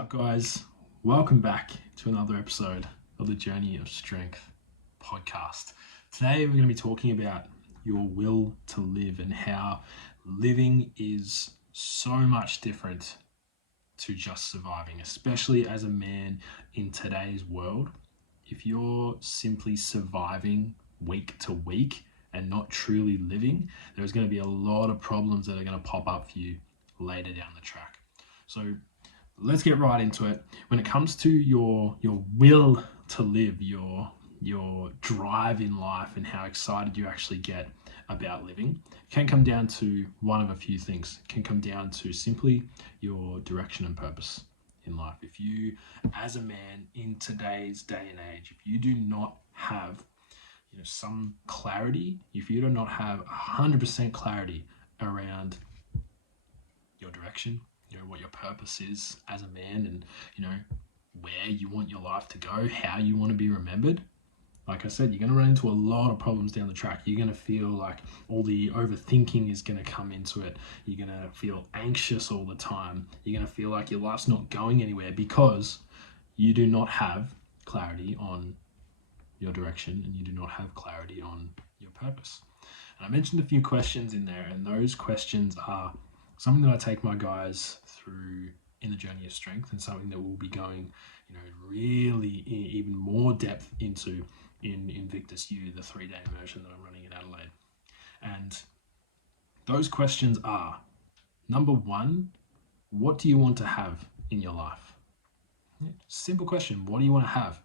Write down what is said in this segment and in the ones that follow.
up, guys? Welcome back to another episode of the Journey of Strength podcast. Today, we're going to be talking about your will to live and how living is so much different to just surviving, especially as a man in today's world. If you're simply surviving week to week and not truly living, there's going to be a lot of problems that are going to pop up for you later down the track. So let's get right into it. When it comes to your will to live, your drive in life and how excited you actually get about living, it can come down to one of a few things. It can come down to simply your direction and purpose in life. If you, as a man in today's day and age, if you do not have some clarity, if you do not have 100% clarity around your direction, what your purpose is as a man, and where you want your life to go, how you want to be remembered, like I said, you're going to run into a lot of problems down the track. You're going to feel like all the overthinking is going to come into it. You're going to feel anxious all the time. You're going to feel like your life's not going anywhere because you do not have clarity on your direction and you do not have clarity on your purpose. And I mentioned a few questions in there, and those questions are something that I take my guys through in the Journey of Strength, and something that we'll be going, really even more depth into in Invictus U, the 3-day immersion that I'm running in Adelaide. And those questions are, number one, what do you want to have in your life? Simple question. What do you want to have?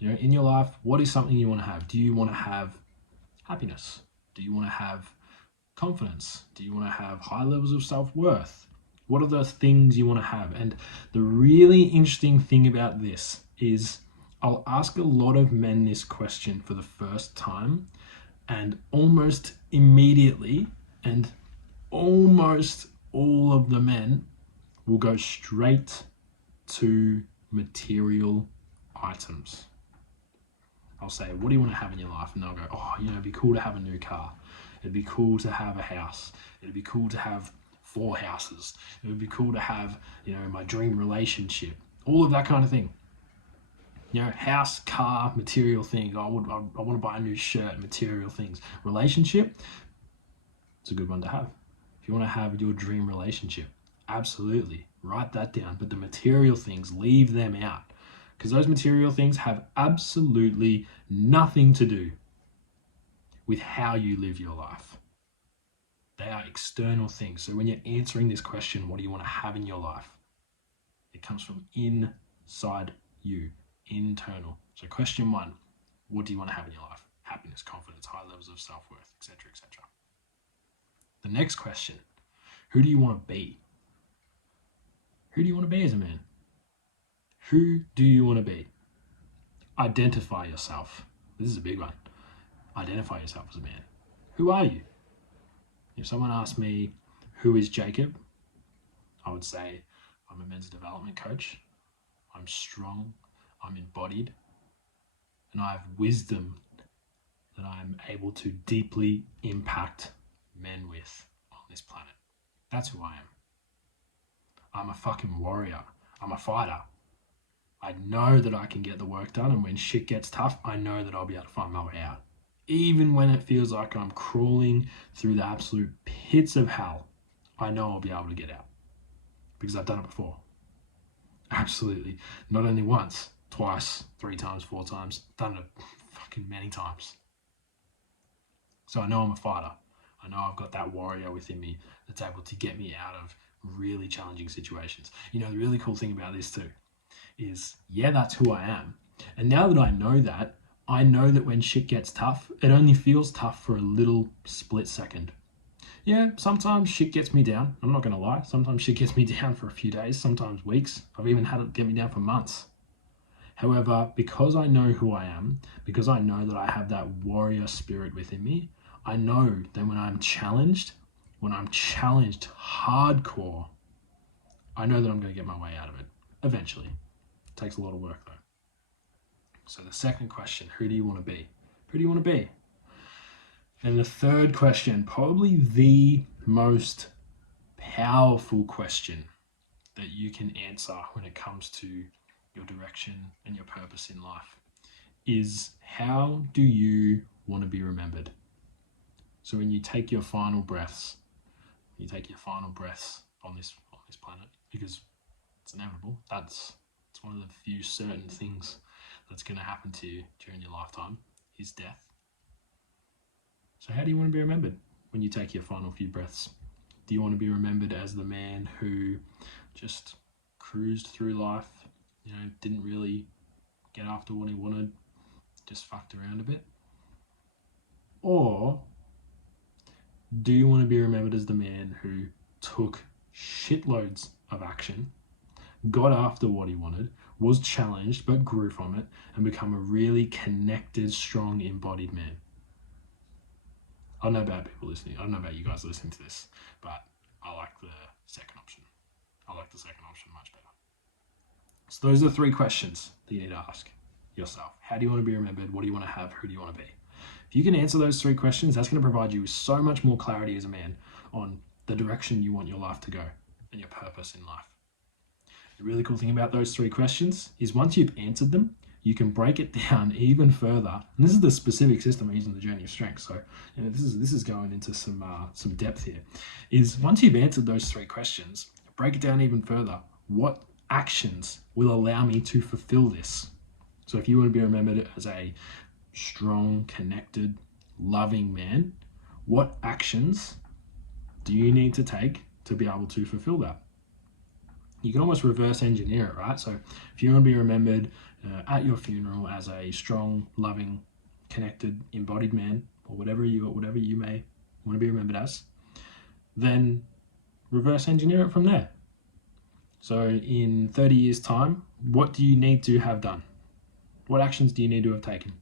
In your life, what is something you want to have? Do you want to have happiness? Do you want to have confidence? Do you want to have high levels of self-worth? What are the things you want to have? And the really interesting thing about this is I'll ask a lot of men this question for the first time, and almost immediately, and almost all of the men will go straight to material items. I'll say, what do you want to have in your life? And they'll go, it'd be cool to have a new car. It'd be cool to have a house. It'd be cool to have 4 houses. It would be cool to have, my dream relationship. All of that kind of thing. House, car, material things. I want to buy a new shirt, material things. Relationship, it's a good one to have. If you want to have your dream relationship, absolutely, write that down. But the material things, leave them out. Because those material things have absolutely nothing to do with how you live your life. They are external things. So when you're answering this question, what do you want to have in your life? It comes from inside you, internal. So question 1, what do you want to have in your life? Happiness, confidence, high levels of self-worth, etc., etc. The next question, who do you want to be? Who do you want to be as a man? Who do you want to be? Identify yourself. This is a big one. Identify yourself as a man. Who are you? If someone asked me, who is Jacob? I would say, I'm a men's development coach. I'm strong. I'm embodied. And I have wisdom that I'm able to deeply impact men with on this planet. That's who I am. I'm a fucking warrior. I'm a fighter. I know that I can get the work done, and when shit gets tough, I know that I'll be able to find my way out. Even when it feels like I'm crawling through the absolute pits of hell, I know I'll be able to get out. Because I've done it before. Absolutely. Not only once, twice, 3 times, 4 times. Done it fucking many times. So I know I'm a fighter. I know I've got that warrior within me that's able to get me out of really challenging situations. The really cool thing about this too is, that's who I am. And now that I know that when shit gets tough, it only feels tough for a little split second. Sometimes shit gets me down. I'm not going to lie. Sometimes shit gets me down for a few days, sometimes weeks. I've even had it get me down for months. However, because I know who I am, because I know that I have that warrior spirit within me, I know that when I'm challenged hardcore, I know that I'm going to get my way out of it eventually. It takes a lot of work though. So the second question, who do you want to be? Who do you want to be? And the third question, probably the most powerful question that you can answer when it comes to your direction and your purpose in life is, how do you want to be remembered? So when you take your final breaths, on this planet, because it's inevitable, it's one of the few certain things that's going to happen to you during your lifetime, is death. So how do you want to be remembered when you take your final few breaths? Do you want to be remembered as the man who just cruised through life, didn't really get after what he wanted, just fucked around a bit? Or do you want to be remembered as the man who took shitloads of action, got after what he wanted, was challenged but grew from it, and become a really connected, strong, embodied man? I don't know about people listening. I don't know about you guys listening to this, but I like the second option. I like the second option much better. So those are 3 questions that you need to ask yourself. How do you want to be remembered? What do you want to have? Who do you want to be? If you can answer those 3 questions, that's going to provide you with so much more clarity as a man on the direction you want your life to go and your purpose in life. The really cool thing about those 3 questions is once you've answered them, you can break it down even further. And this is the specific system I use in the Journey of Strength. So this is going into some depth here. Is once you've answered those 3 questions, break it down even further. What actions will allow me to fulfill this? So if you want to be remembered as a strong, connected, loving man, what actions do you need to take to be able to fulfill that? You can almost reverse engineer it, right? So if you want to be remembered at your funeral as a strong, loving, connected, embodied man, or whatever you may want to be remembered as, then reverse engineer it from there. So in 30 years' time, what do you need to have done? What actions do you need to have taken?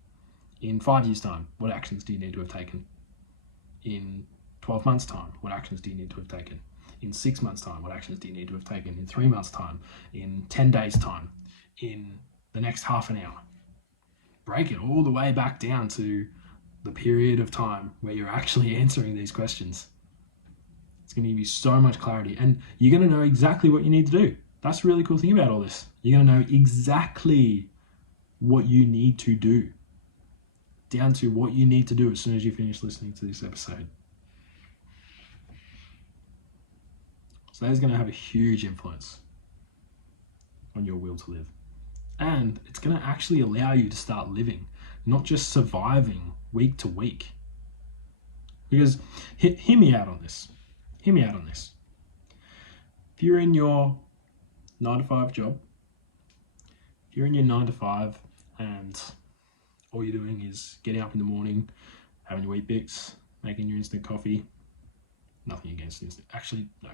In 5 years' time, what actions do you need to have taken? In 12 months' time, what actions do you need to have taken? In 6 months' time, what actions do you need to have taken? In 3 months' time? In 10 days' time? In the next half an hour? Break it all the way back down to the period of time where you're actually answering these questions. It's going to give you so much clarity, and you're going to know exactly what you need to do. That's the really cool thing about all this. You're going to know exactly what you need to do, down to what you need to do as soon as you finish listening to this episode. So that is going to have a huge influence on your will to live. And it's going to actually allow you to start living, not just surviving week to week. Because hear me out on this. If you're in your 9-to-5 job, and all you're doing is getting up in the morning, having your Weet Bix, making your instant coffee. Nothing against instant. Actually, no.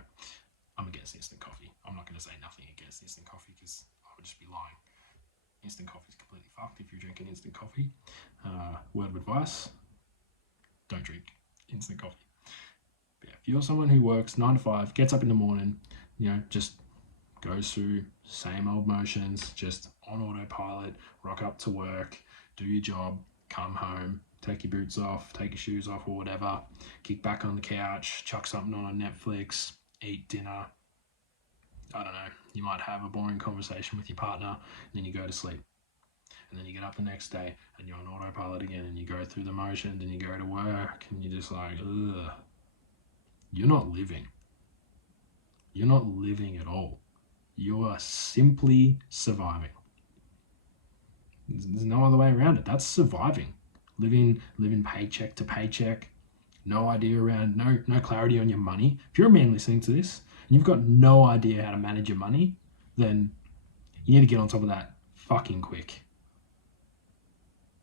I'm against instant coffee. I'm not going to say nothing against instant coffee because I would just be lying. Instant coffee is completely fucked if you're drinking instant coffee. Word of advice, don't drink instant coffee. But yeah, if you're someone who works 9 to 5, gets up in the morning, just goes through same old motions, just on autopilot, rock up to work, do your job, come home, take your boots off, take your shoes off or whatever, kick back on the couch, chuck something on Netflix, eat dinner. I don't know, you might have a boring conversation with your partner, and then you go to sleep. And then you get up the next day and you're on autopilot again, and you go through the motions and you go to work and you're just like, ugh. You're not living. You're not living at all. You are simply surviving. There's no other way around it. That's surviving. Living paycheck to paycheck. No idea around, no clarity on your money. If you're a man listening to this and you've got no idea how to manage your money, then you need to get on top of that fucking quick.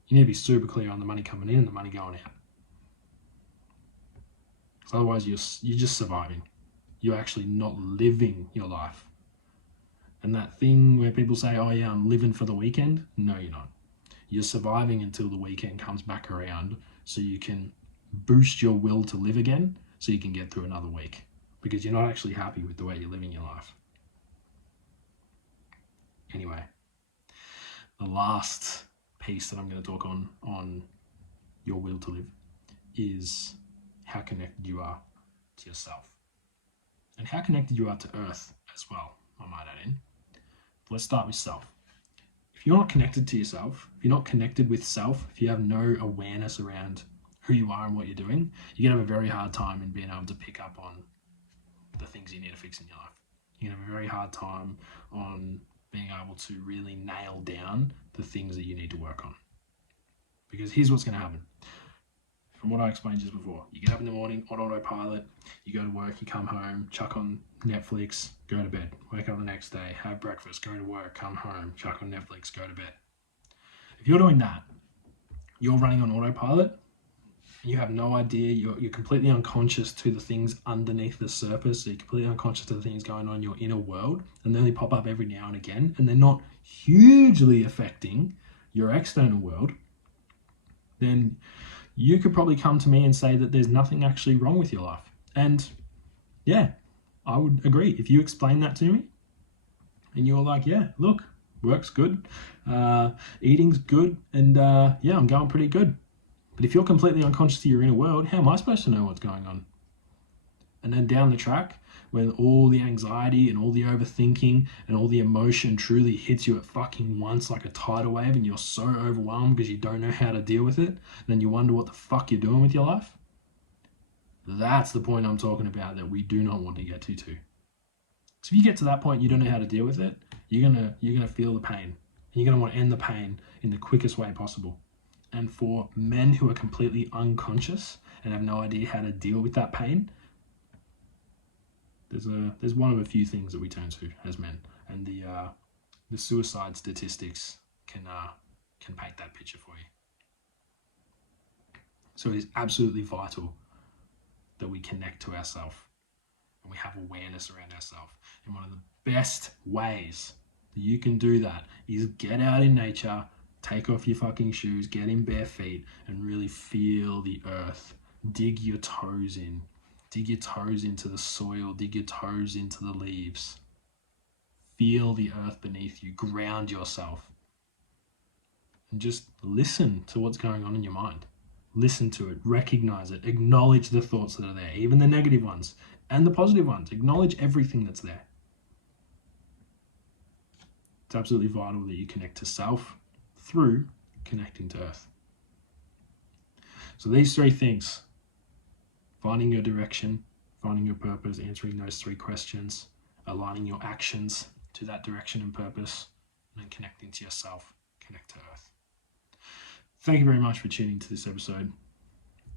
You need to be super clear on the money coming in and the money going out. Otherwise, you're just surviving. You're actually not living your life. And that thing where people say, oh yeah, I'm living for the weekend. No, you're not. You're surviving until the weekend comes back around so you can boost your will to live again so you can get through another week, because you're not actually happy with the way you're living your life. Anyway, the last piece that I'm going to talk on your will to live is how connected you are to yourself and how connected you are to Earth as well. I might add in. Let's start with self. If you're not connected to yourself, if you're not connected with self, if you have no awareness around who you are and what you're doing, you're going to have a very hard time in being able to pick up on the things you need to fix in your life. You're going to have a very hard time on being able to really nail down the things that you need to work on. Because here's what's going to happen. From what I explained just before, you get up in the morning on autopilot, you go to work, you come home, chuck on Netflix, go to bed, wake up the next day, have breakfast, go to work, come home, chuck on Netflix, go to bed. If you're doing that, you're running on autopilot, you have no idea, you're completely unconscious to the things underneath the surface, so you're completely unconscious to the things going on in your inner world, and then they pop up every now and again, and they're not hugely affecting your external world, then you could probably come to me and say that there's nothing actually wrong with your life. And yeah, I would agree. If you explain that to me and you're like, yeah, look, work's good, eating's good, and yeah, I'm going pretty good. But if you're completely unconscious to your inner world, how am I supposed to know what's going on? And then down the track, when all the anxiety and all the overthinking and all the emotion truly hits you at fucking once like a tidal wave, and you're so overwhelmed because you don't know how to deal with it, then you wonder what the fuck you're doing with your life. That's the point I'm talking about that we do not want to get to. So if you get to that point, you don't know how to deal with it, you're gonna feel the pain. And you're gonna want to end the pain in the quickest way possible. And for men who are completely unconscious and have no idea how to deal with that pain, there's one of a few things that we turn to as men, and the suicide statistics can paint that picture for you. So it is absolutely vital that we connect to ourselves and we have awareness around ourselves. And one of the best ways that you can do that is get out in nature, take off your fucking shoes, get in bare feet, and really feel the earth. Dig your toes in. Dig your toes into the soil, dig your toes into the leaves. Feel the earth beneath you, ground yourself. And just listen to what's going on in your mind. Listen to it, recognize it, acknowledge the thoughts that are there, even the negative ones and the positive ones. Acknowledge everything that's there. It's absolutely vital that you connect to self through connecting to earth. So these three things: finding your direction, finding your purpose, answering those three questions, aligning your actions to that direction and purpose, and then connecting to yourself, connect to earth. Thank you very much for tuning to this episode.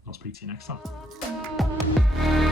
I'll speak to you next time.